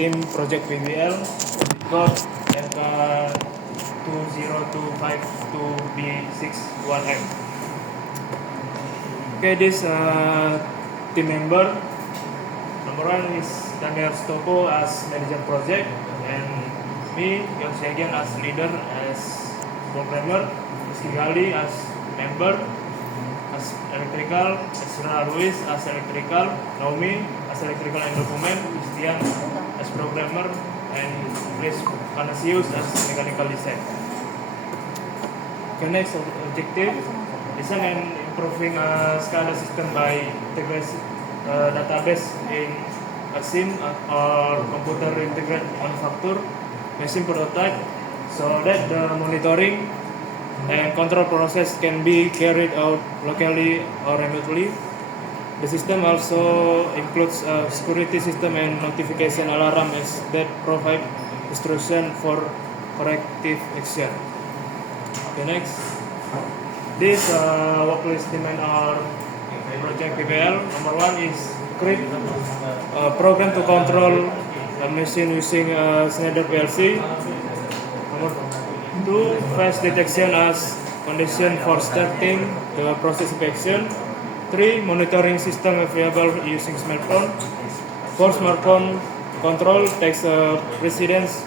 team project PBL code FK20252B61M. Okay, this team member. Number one is Daniel Stoko as manager project, and me, Yon Segian, as leader, as programmer, Rizky Gali as member, as electrical, Esra Luis as electrical, Naomi as electrical and document, Christian as programmer, and Chris Panasius as mechanical design. The next objective, design and improving SCADA system by integrating database in a SIM or computer integrated manufacture machine prototype, so that the monitoring and control process can be carried out locally or remotely. The system also includes a security system and notification alarms that provide instruction for corrective action. Okay, next. This worklist demand our project PBL. Number one is create a program to control a machine using Schneider PLC. Number two, face detection as condition for starting the process of action. 3, monitoring system available using smartphone. 4, smartphone control takes precedence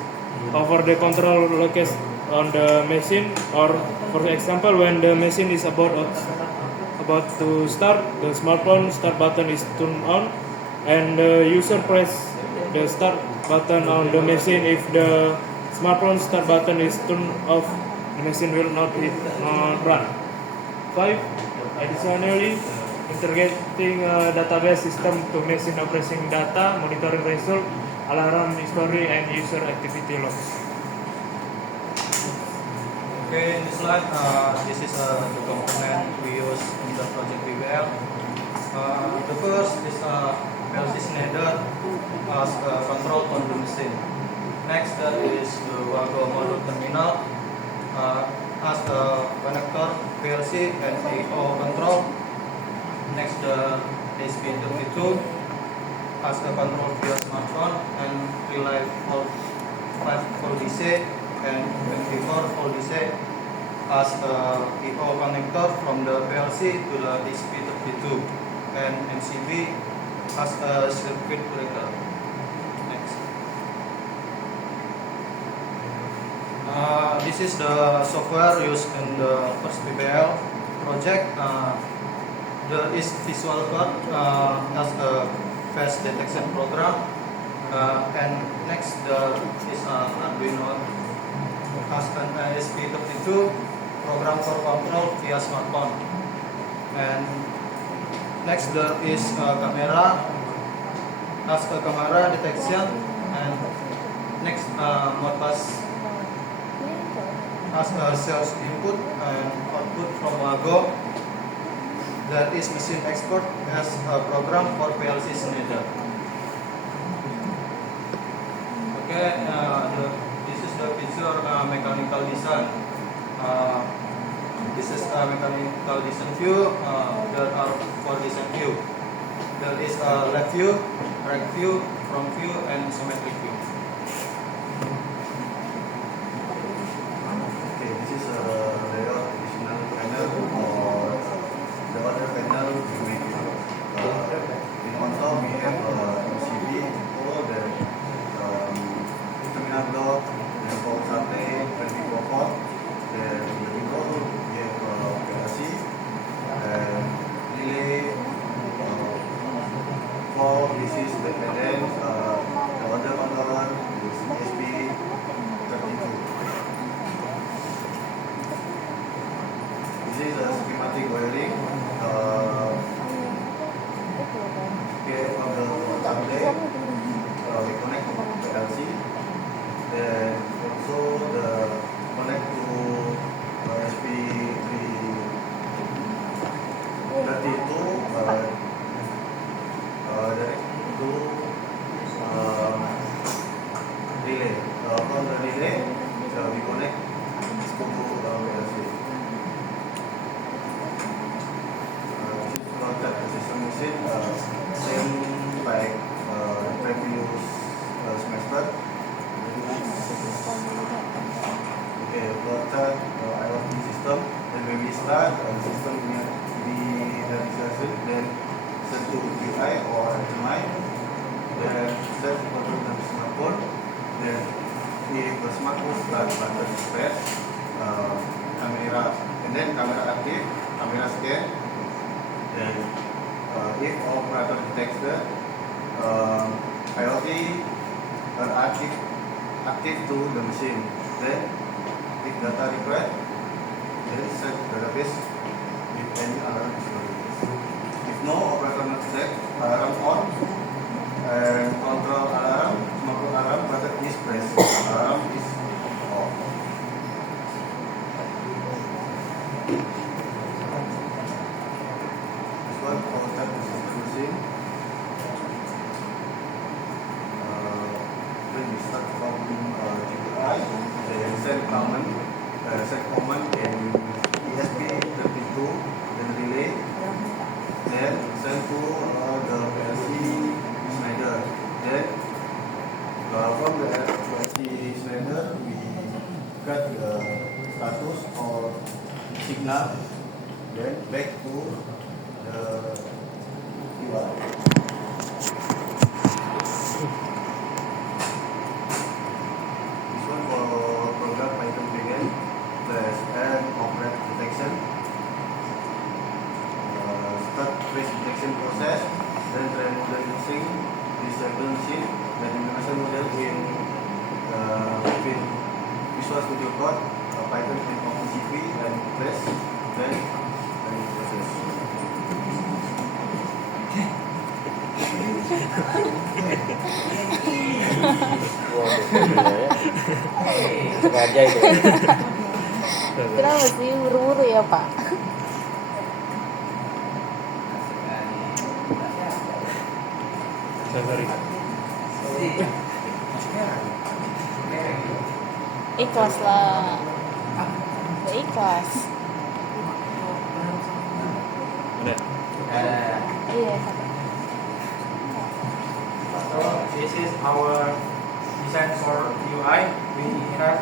over the control located on the machine, or for example, when the machine is about to start, the smartphone start button is turned on, and the user press the start button on the machine. If the smartphone start button is turned off, the machine will not run. 5, additionally, integrating database system to machine operation data, monitoring result, alarm history, and user activity logs. Okay, in this slide, this is the component we use in the project PBL. The first is PLC Schneider as control on the machine. Next, that is the Wago module terminal as the connector PLC and I/O control. Next, the SP32 as the control via smartphone and relay for 5 volt DC and 24 volt DC as the I/O connector from the PLC to the SP32 and MCB as a circuit breaker. Next. This is the software used in the first PBL project. There is Visual Code as a face detection program, and next there is Arduino as an ESP32 program for control via smartphone, and next there is camera as a camera detection, and next Modbus as a sales input and output from Wago. That is machine export as a program for PLC Schneider. Okay, this is the picture mechanical design. This is a mechanical design view. There are 4 design view. There is a left view, right view, front view, and symmetric view. Okay, this is a layout additional panel or the other panel we make in on top we have MCB or the terminal block, the power supply, 24 volt. Then in the middle we have PLC and relay. For this is the panel. The other one is SP32. This is a schematic wiring. Okay, on the subject, we connect to the LC. Then also the connect to SP32 direct to relay. From the relay, we connect to LC. System machine, same like previous semester. start button is pressed, camera, and then camera active, camera scan, then if operator detects the IoT are active to the machine, then if data required, then set database with any alarm story. If no operator not detect, alarm on, and control alarm, smoke alarm button is pressed, alarm is off. This one for start the system machine. When we start from GPI, then set command in ESP32, then relay, then send to the PLC Schneider. Then from the PLC Schneider, we got the status or signal, then back to the UI. This one for program Python begin, press and operate detection. Start trace detection process, then try model using disable machine, then implementation model in Visual Studio Code, Python and OpenCV, and press, then process. Sengaja itu. Kenapa sih buru-buru ya Pak? Sorry. Ikhlas lah. Udah ikhlas. Udah. Iya. So this is our design for UI. We have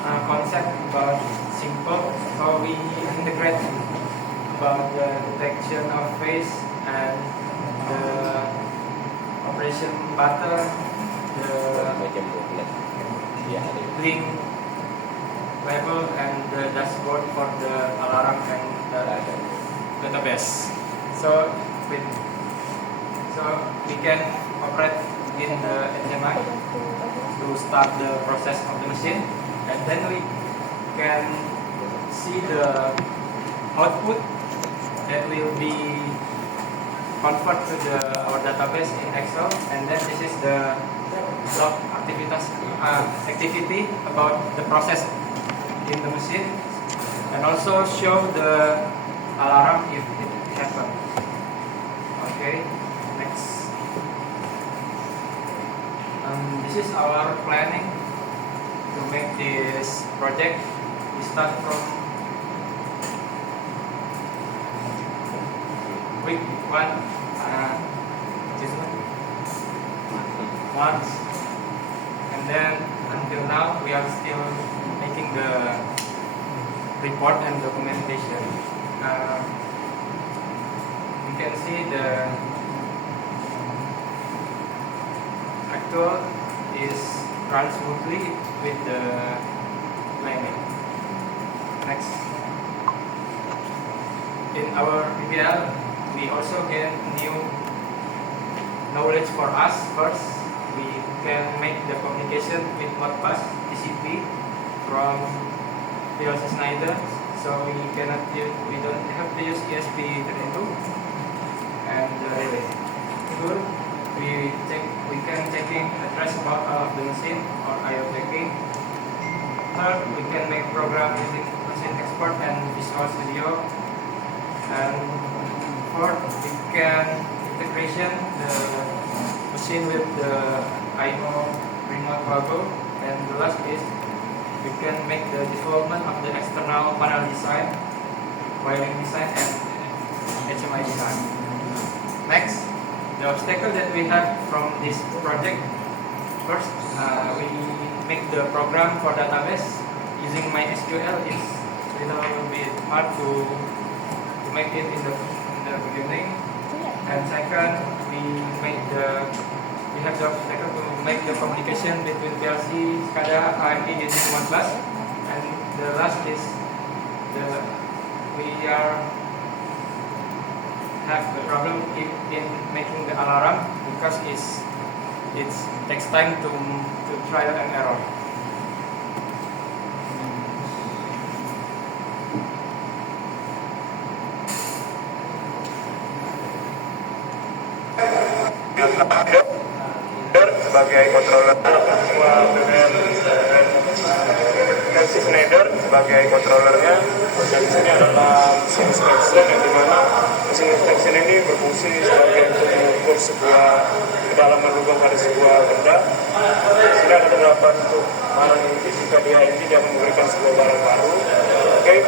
a concept about simple. So we integrate about the detection of face and the operation button, the Macam 12. Iya, ada. link label, and the dashboard for the alarm and the database. So we can operate in the HMI to start the process of the machine, and then we can see the output that will be convert to our database in Excel, and then this is the log activity about the process in the machine, and also show the alarm if it happens. Okay, next. This is our planning to make this project. We start from week 1, once, and then until now we are still making the report and documentation. You can see the actual is run smoothly with the planning. Next. In our PPL, we also gain new knowledge for us. First, we can make the communication with Modbus TCP from PLC Schneider, so we don't have to use ESP32 and the relay. Two, we can checking address about all of the machine or IO checking. Third, we can make program using machine export and Visual Studio. And fourth, we can integration the machine with the IO remote logo. And the last is we can make the development of the external panel design, wiring design, and HMI design. Next, the obstacle that we have from this project. First, we make the program for database using MySQL. It's a little bit hard to make it in the beginning. And second, we have the SCADA to make the communication between PLC, SCADA, AMD using one bus. And the last is we have the problem in making the alarm because it takes time to trial and error. Sebagai controller sebuah BBM dan si Schneider sebagai controllernya, dan di sini adalah mesin inspection yang dimana mesin inspection ini berfungsi sebagai untuk mengukur sebuah kedalaman lubang pada sebuah benda. Di sini ada terdapat untuk barang inti, jika dia inti dia akan memberikan sebuah barang baru. Oke,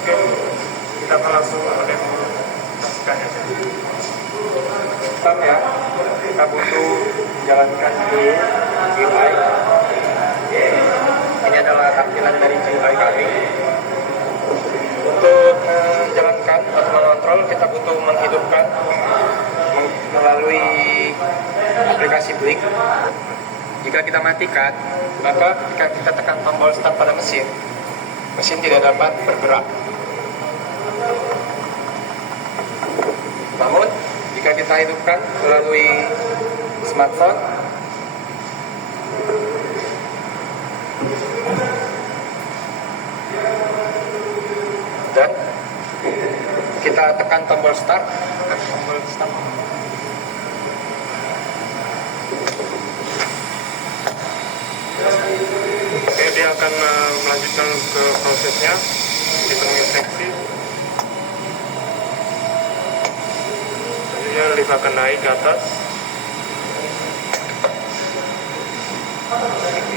mungkin kita akan langsung mendemonstrasikannya. Ya, kita butuh menjalankan GUI. Ini adalah tampilan dari GUI kami. Untuk menjalankan atau mengontrol, kita butuh menghidupkan melalui aplikasi Blink. Jika kita matikan, maka ketika kita tekan tombol start pada mesin tidak dapat bergerak. Namun jika kita hidupkan melalui smartphone, dan kita tekan tombol start, oke, dia akan melanjutkan ke prosesnya, hitung infeksi. Lift akan naik ke atas.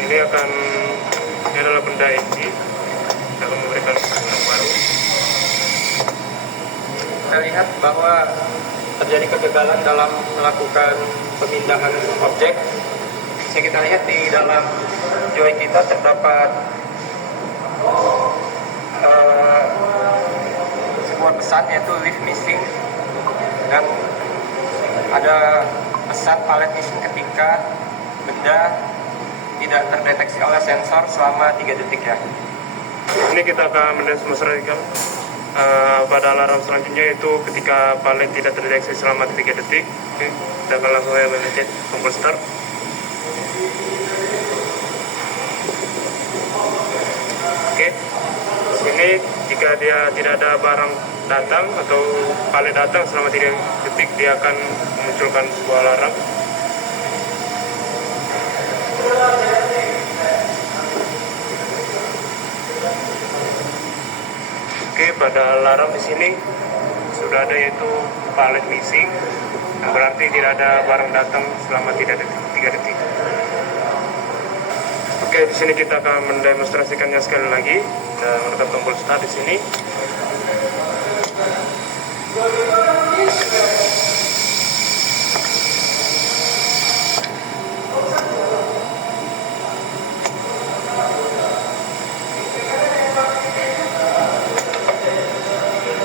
Ini adalah benda inti, akan memberikan yang baru. Kita lihat bahwa terjadi kegagalan dalam melakukan pemindahan objek. Bisa kita lihat di dalam join kita terdapat sebuah pesan yaitu leave missing, dan ada pesan palet missing ketika benda tidak terdeteksi oleh sensor selama 3 detik ya. Ini kita akan mendemonstrasikan pada alarm selanjutnya, yaitu ketika palet tidak terdeteksi selama 3 detik. Oke, kita akan langsung mencet tombol start. Oke, sini jika dia tidak ada barang datang atau palet datang selama 3 detik, dia akan memunculkan sebuah alarm. Oke, pada alarm di sini sudah ada yaitu palet missing, yang berarti tidak ada barang datang selama 3 detik. Oke, di sini kita akan mendemonstrasikannya sekali lagi. Kita menekan tombol start di sini.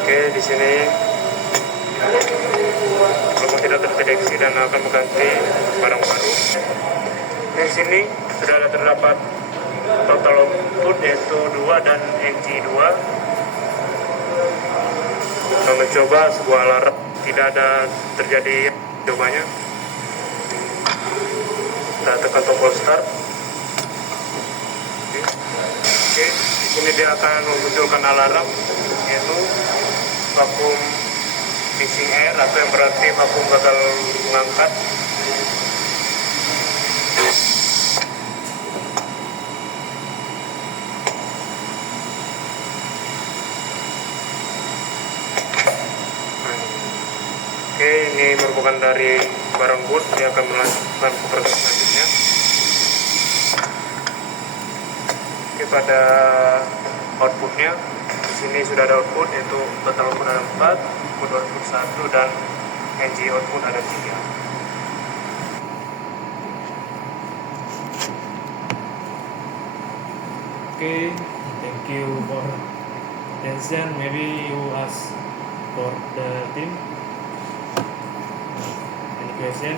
Oke, di sini lubang tidak terdeteksi dan akan mengganti barang baru. Di sini sudah ada terdapat total output yaitu 2 dan NG2. Kita mencoba sebuah alarm, tidak ada terjadi cobanya. Kita tekan tombol start. Oke, di sini dia akan memunculkan alarm yaitu vakum missing air, atau yang berarti vakum gagal mengangkat. Oke, ini merupakan dari barang boot, dia akan melanjutkan ke proses selanjutnya. Oke, pada outputnya di sini sudah ada output, yaitu total output ada 4, output 1, dan NG output ada 3. Okay, thank you for attention. Maybe you ask for the team. Any question?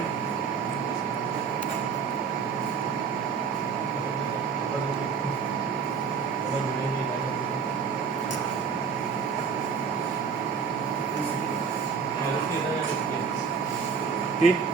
activity